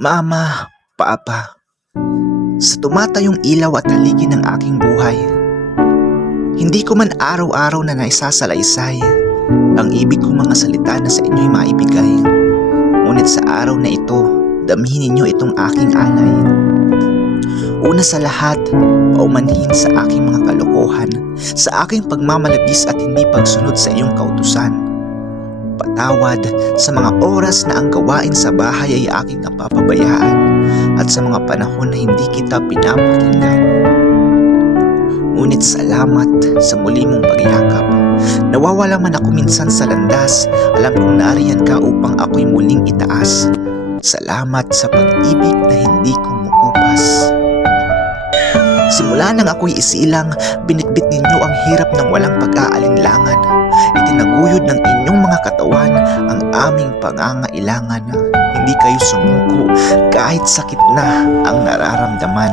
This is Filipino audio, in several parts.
Mama, Papa, sa tumatayong ilaw at haligi ng aking buhay, hindi ko man araw-araw na naisasalaysay ang ibig kong mga salita na sa inyo'y maibigay. Ngunit sa araw na ito, damhin ninyo itong aking alay. Una sa lahat, paumanhin sa aking mga kalokohan, sa aking pagmamalabis at hindi pagsunod sa iyong kautusan. Patawad sa mga oras na ang gawain sa bahay ay aking napapabayaan at sa mga panahon na hindi kita pinapakinggan. Ngunit salamat sa muli mong pagyakap. Nawawala man ako minsan sa landas, alam kong nariyan ka upang ako'y muling itaas. Salamat sa pag-ibig na hindi kumukupas. Simula nang ako'y isilang, binitbit ninyo ang hirap ng walang pag-aalinlangan. Itinaguyod ng inyong mga katawan ang aming pangangailangan. Hindi kayo sumuko kahit sakit na ang nararamdaman.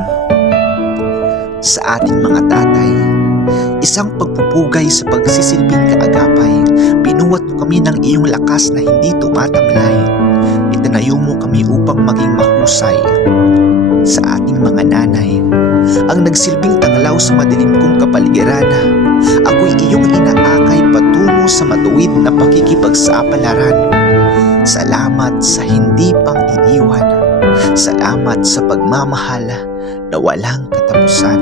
Sa ating mga tatay, isang pagpupugay sa pagsisilbing kaagapay. Binuhat mo kami ng iyong lakas na hindi tumatamlay. Itinayo mo kami upang maging mahusay. Sa ating mga nanay, ang nagsilbing tanglaw sa madilim kong kapaligiran, ako'y iyong inaakay patungo sa matuwid na pakikipagsapalaran. Salamat sa hindi pang iiwan. Salamat sa pagmamahal na walang katapusan.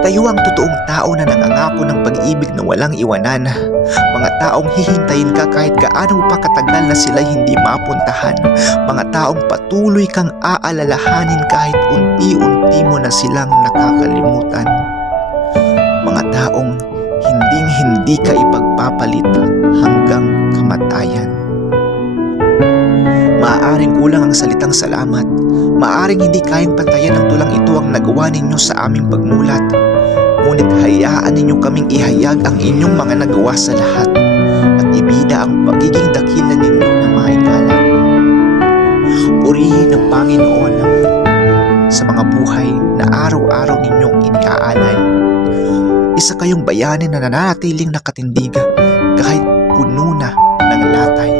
Kayo ang totoong tao na nangangako ng pag-ibig na walang iwanan. Mga taong hihintayin ka kahit gaano pa katagal na sila'y hindi mapuntahan. Mga taong patuloy kang aalalahanin kahit unti-unti mo na silang nakakalimutan. Mga taong hinding-hindi ka ipagpapalit hanggang kamatayan. Maaaring kulang ang salitang salamat. Maaaring hindi kayang pantayan ng tulang ito ang nagawa ninyo sa aming pagmulat. Ngunit hayaan ninyo kaming ihayag ang inyong mga nagawa sa lahat at ibida ang pagiging dakila ninyo na maigalang. Purihin ang Panginoon sa mga buhay na araw-araw ninyong iniaalay. Isa kayong bayani na nananatiling nakatindig kahit puno na ng latay.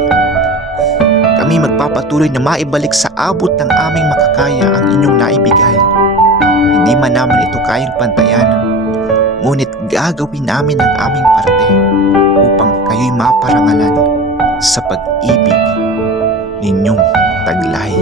Kami magpapatuloy na maibalik sa abot ng aming makakaya ang inyong naibigay. Hindi man naman ito kayang pantayan, ngunit gagawin namin ang aming parte upang kayo'y maparangalan sa pag-ibig ninyong taglay.